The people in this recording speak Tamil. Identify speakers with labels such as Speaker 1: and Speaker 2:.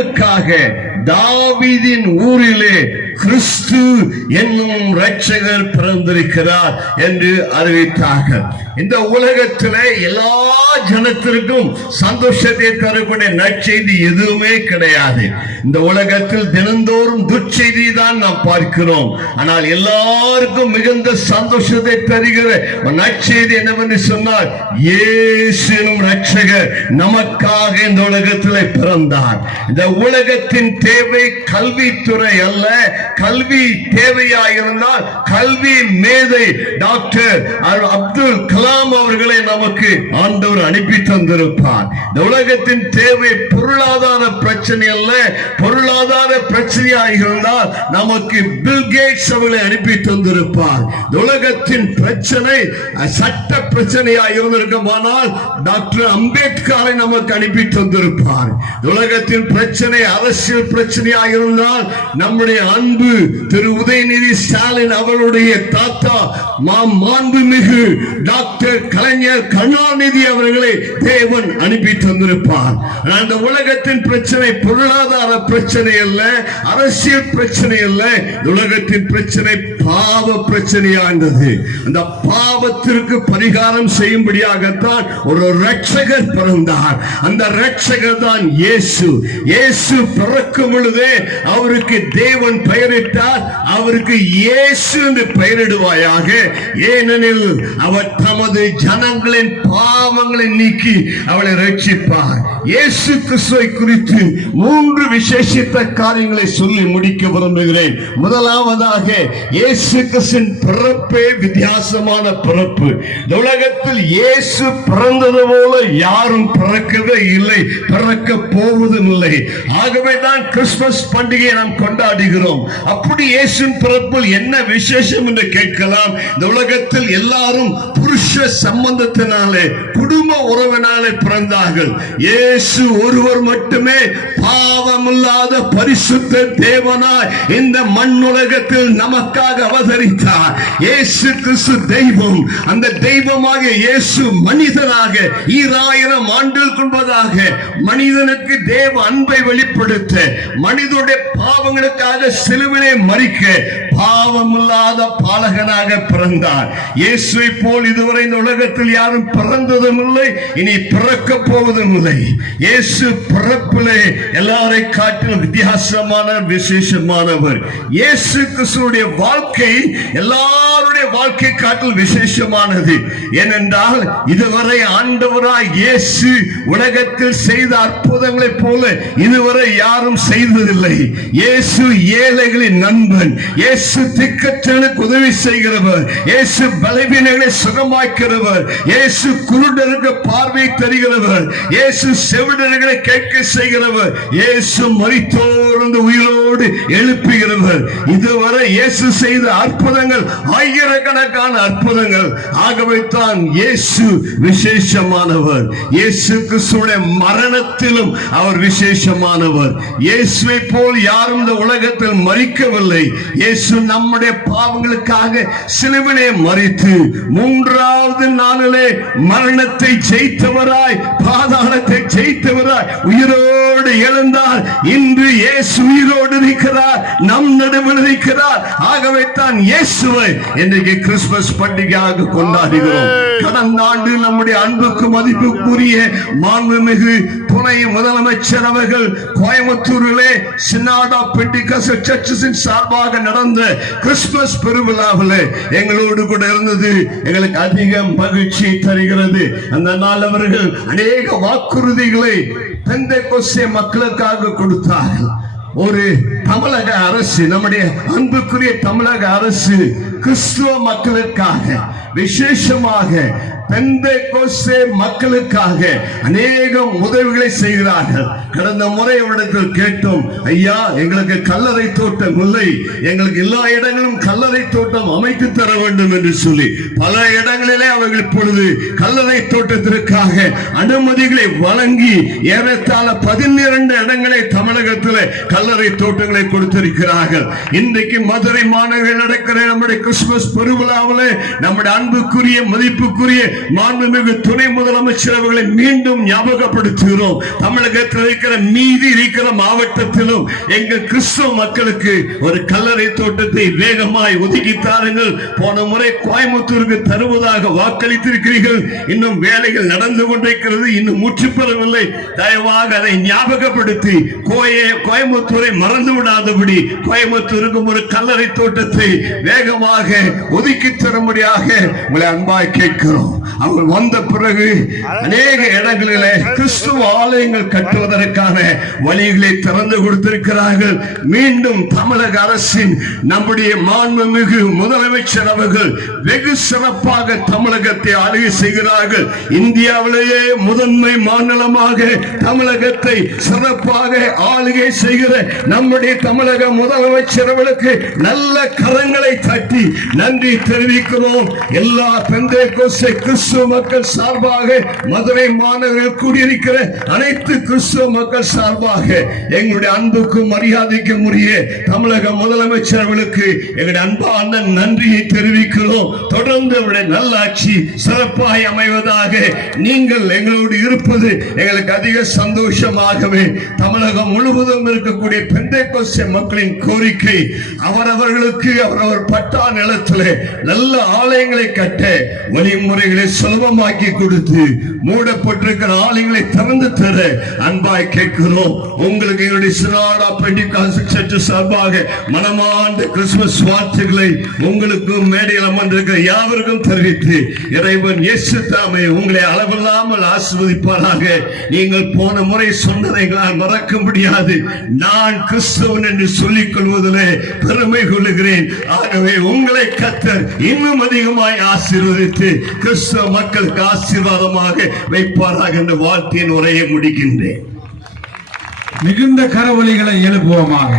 Speaker 1: உங்களுக்காக தாவிதின் ஊரிலே கிறிஸ்து என்னும் ரட்சகர் பிறந்திருக்கிறார் என்று அறிவித்தார்கள். இந்த உலகத்தில் எல்லா ஜனத்திற்கும் சந்தோஷத்தை தரக்கூடிய நற்செய்தி எதுவுமே கிடையாது. இந்த உலகத்தில் தினந்தோறும் துர்ச்செய்தி தான் நாம் பார்க்கிறோம். ஆனால் எல்லாருக்கும் மிகுந்த சந்தோஷத்தை தருகிற ஒரு நற்செய்தி என்னவென்று சொன்னால் இயேசு எனும் ரட்சகர் நமக்காக இந்த உலகத்தில் பிறந்தார். இந்த உலகத்தின் தேவை கல்வித்துறை அல்ல கல்வி தேவையாயிருந்தால் கல்வி மேதை டாக்டர் அப்துல் கலாம் அவர்களை நமக்கு ஆண்டவர் அனுப்பி தந்திருப்பார். இந்த உலகத்தின் தேவை பொருளாதார பிரச்சனை அல்ல பொருளாதார பிரச்சனையாக இருந்தால் நமக்கு பில் கேட்ஸ் அவர்களை அனுப்பி தந்திருப்பார். இந்த உலகத்தின் பிரச்சனை சட்ட பிரச்சனையாக இருந்திருக்குமானால் டாக்டர் அம்பேத்கரை நமக்கு அனுப்பி தந்திருப்பார். உலகத்தின் பிரச்சனை அரசியல் பிரச்சனையாக இருந்தால் நம்முடைய அன்பு திரு உதயநிதி ஸ்டாலின் அவருடைய தாத்தா மாண்புமிகு டாக்டர் கலைஞர் கருணாநிதி அவர்களை தேவன் அனுப்பி தந்திருப்பார். அந்த உலகத்தின் பிரச்சனை பொருளாதார பிரச்சனை அல்ல அரசியல் பிரச்சனை அல்ல உலகத்தின் பிரச்சனை பாவ பிரச்சனையானது அந்த பாவத்திற்கு பரிகாரம் செய்யும்படியாகத்தான் ஒரு ரட்சகர் பிறந்தார். அந்த ரட்சகர் தான் இயேசு. இயேசு பிறக்கும் பொழுதே அவருக்கு தேவன் பெயரிட்டார். அவருக்கு இயேசு என்று பெயரிடுவாயாக. ஏனெனில் அவர் தமது ஜனங்கள் அவர்களின் பாவங்களை நீக்கி அவளை ரட்சிப்பார். இயேசு கிறிஸ்துவை குறித்து மூன்று விசேஷித்த காரியங்களை சொல்லி முடிக்க விரும்புகிறேன். முதலாவதாக இயேசு கிறிஸ்தின் பிறப்பே வித்தியாசமான பிறப்பு. உலகத்தில் இயேசு பிறந்தது போல யாரும் பிறக்கவே இல்லை பிறக்க போவதும் இல்லை. ஆகவே தான் கிறிஸ்துமஸ் பண்டிகையை நாம் கொண்டாடுகிறோம். அப்படி இயேசுவின் பிறப்பில் என்ன விசேஷம் என்று கேட்கலாம். இந்த உலகத்தில் எல்லாரும் புருஷ சம்பந்தத்தை சம்பந்தத்தினாலே குடும்ப உறவினாலே பிறந்தார்கள். இயேசு ஒருவர் மட்டுமே பாவமில்லாத பரிசுத்த தேவனாய் இந்த மண் உலகத்தில் நமக்காக அவதரித்தார். இயேசு கிறிஸ்து தெய்வம். அந்த தெய்வமாக இயேசு மனிதனாக ஈராயிரம் ஆண்டுகள் கொள்வதாக மனிதனுக்கு தேவ அன்பை வெளிப்படுத்த மனிதனுடைய பாவங்களுக்காக சிலுவினை மறிக்க பாவமில்லாத பாலகனாக பிறந்தார். இயேசுவை போல் இதுவரை இந்த உலகத்தில் யாரும் பிறந்ததும் இல்லை இனி பிறக்க போவதும் இல்லை இயேசு பிறப்பிலே எல்லாரை காட்டிலும் வித்தியாசமான விசேஷமானவர். இயேசு கிறிஸ்துடைய வாழ்க்கை எல்லாருடைய வாழ்க்கை காட்டிலும் விசேஷமானது. ஏனென்றால் இதுவரை ஆண்டவராய் இயேசு உலகத்தில் செய்த அற்புதங்களைப் போல இதுவரை யாரும் செய்ததில்லை. இயேசு ஏழைகளின் நண்பன். இயேசு திக்கற்றனுக்கு உதவி செய்கிறவர். இயேசு பலவீனங்களை சுகமாக்கிறவர். இயேசு குருடர் குருடருக்கு பார்வை தருகிறவர். இயேசு செவிடர்களை கேட்க செய்கிறவர். இயேசு மறித்தோர்ந்து உயிரோடு எழுப்புகிறவர். இதுவரை இயேசு செய்த அற்புதங்கள் ஆயிரக்கணக்கான அற்புதங்கள். ஆகவே தான் இயேசு விசேஷமானவர். இயேசு கிறிஸ்துடைய மரணத்திலும் அவர் விசேஷமானவர். இயேசுவை போல் யாரும் இந்த உலகத்தில் மறிக்கவில்லை இயேசு நம்முடைய பாவங்களுக்காக சிலுவிலே மறித்து மூன்றாவது நாளிலே மரணத்தை ஜெயித்தவராய் பாதாளத்தை ஜெயித்தவராய் உயிரோடு எழுந்தார். இன்று இயேசு உயிரோடு இருக்கிறார் நம் நடுவில் இருக்கிறார். ஆகவே தான் இயேசுவை இன்றைக்கு கிறிஸ்துமஸ் பண்டிகையாக கொண்டாடுகிறோம். கடந்த ஆண்டு நம்முடைய அன்புக்கு மதிப்புக்குரிய மாண்புமிகு துணை முதலமைச்சர் அவர்கள் கோயம்புத்தூரிலே சின்னாடா பெண்டிகஸ் சர்ச்சஸின் சார்பாக நடந்த கிறிஸ்துமஸ் பெருவிழாவில் எங்களோடு கூட இருந்தது. எங்களுக்கு அதிக மகிழ்ச்சி தருகிறது. அந்த நாள் அவர்கள் அநேக வாக்குறுதிகளை தந்தை கொஸ்தே மக்களுக்காக கொடுத்தார்கள். ஒரு தமிழக அரசு நம்முடைய அன்புக்குரிய தமிழக அரசு கிறிஸ்துவ மக்களுக்காக விசேஷமாக பெந்தை மக்களுக்காக அநேகம் உதவிகளை செய்கிறார்கள். கடந்த முறை அவரிடத்தில் கேட்டோம் ஐயா எங்களுக்கு கல்லறை தோட்டம் இல்லை. எங்களுக்கு எல்லா இடங்களும் கல்லறை தோட்டம் அமைத்து தர வேண்டும் என்று சொல்லி பல இடங்களிலே அவர்கள் இப்பொழுது கல்லறை தோட்டத்திற்காக அனுமதிகளை வழங்கி ஏறத்தாழ பதினிரண்டு இடங்களை தமிழகத்தில் கல்லறை தோட்டங்களை கொடுத்திருக்கிறார்கள். இன்றைக்கு மதுரை மாநகரில் நடக்கிற நம்முடைய கிறிஸ்துமஸ் பெருவிழாவில் நம்முடைய அன்புக்குரிய மதிப்புக்குரிய மாண்புமிகு துணை முதலமைச்சர் அவர்களை மீண்டும் ஞாபகப்படுத்துகிறோம். தமிழகத்தில் இருக்கிற மீதி இருக்கிற மாவட்டத்திலும் எங்கள் கிறிஸ்தவ மக்களுக்கு ஒரு கல்லறை தோட்டத்தை வேகமாய் ஒதுக்கி தாருங்கள். போன முறை கோயம்புத்தூருக்கு தருவதாக வாக்களித்திருக்கிறீர்கள். இன்னும் வேலைகள் நடந்து கொண்டிருக்கிறது. இன்னும் முற்று பெறவில்லை. தயவாக அதை ஞாபகப்படுத்தி கோய கோயம்புத்தூரை மறந்து விடாதபடி கோயம்புத்தூருக்கு ஒரு கல்லறை தோட்டத்தை வேகமாக ஒதுக்கி தரும்படியாக உங்களை அன்பாய் கேட்கிறோம். அவங்க வந்த பிறகு அநேக இடங்களிலே கிறிஸ்துவ ஆலயங்கள் கட்டுவதற்கான வழிகளை திறந்து கொடுத்திருக்கிறார்கள். மீண்டும் தமிழக அரசின் நம்முடைய மாண்புமிகு முதலமைச்சர் அவர்கள் வெகு சிறப்பாக தமிழகத்தை ஆளுகை செய்கிறார்கள். இந்தியாவிலேயே முதன்மை மாநிலமாக தமிழகத்தை சிறப்பாக ஆளுகை செய்கிற நம்முடைய தமிழக முதலமைச்சர் அவர்களுக்கு நல்ல கரங்களை தட்டி நன்றி தெரிவிக்கிறோம். எல்லா பெந்தை கோசை கிறிஸ்துவ மக்கள் சார்பாக மதுரை மாநகரில் கூடியிருக்கிற அனைத்து கிறிஸ்துவ மக்கள் சார்பாக எங்களுடைய அன்புக்கும் மரியாதைக்கும் உரிய தமிழக முதலமைச்சர் அவர்களுக்கு எங்களுடைய அன்பான நன்றியை தெரிவிக்கிறோம். தொடர்ந்து அவருடைய நல்லாட்சி சிறப்பாய் அமைவதாக நீங்கள் எங்களோடு இருப்பது எங்களுக்கு அதிக சந்தோஷமாகவே தமிழகம் முழுவதும் இருக்கக்கூடிய பெந்தை மக்களின் கோரிக்கை அவரவர்களுக்கு அவரவர் பட்டா நிலத்தில் நல்ல ஆலயங்களை கட்ட வழிமுறைகளை சுலபமாக்கி கொடுத்து மூடப்பட்டிருக்கிற ஆலைகளை திறந்து தர அன்பாய் கேட்கிறோம். உங்களுக்கு எங்களுடைய சினாடா சார்பாக மனமார்ந்த கிறிஸ்துமஸ் வார்த்தைகளை உங்களுக்கும் மேடையில் அமர்ந்திருக்கிற யாவருக்கும் தெரிவித்து இறைவன் இயேசு தாமே உங்களை அளவில்லாமல் ஆசிர்வதிப்பாராக. நீங்கள் போன முறை சொன்னதை எங்களால் மறக்க முடியாது. நான் கிறிஸ்தவன் என்று சொல்லிக் கொள்வதிலே பெருமை கொள்ளுகிறேன். ஆகவே உங்களை கத்தர் இன்னும் அதிகமாய் ஆசீர்வதித்து கிறிஸ்தவ மக்களுக்கு ஆசீர்வாதமாக வைப்பாராக என்று வாழ்த்தியின் உரையை முடிக்கின்றேன்.
Speaker 2: மிகுந்த கரவொலிகளை எழுப்புவோமாக.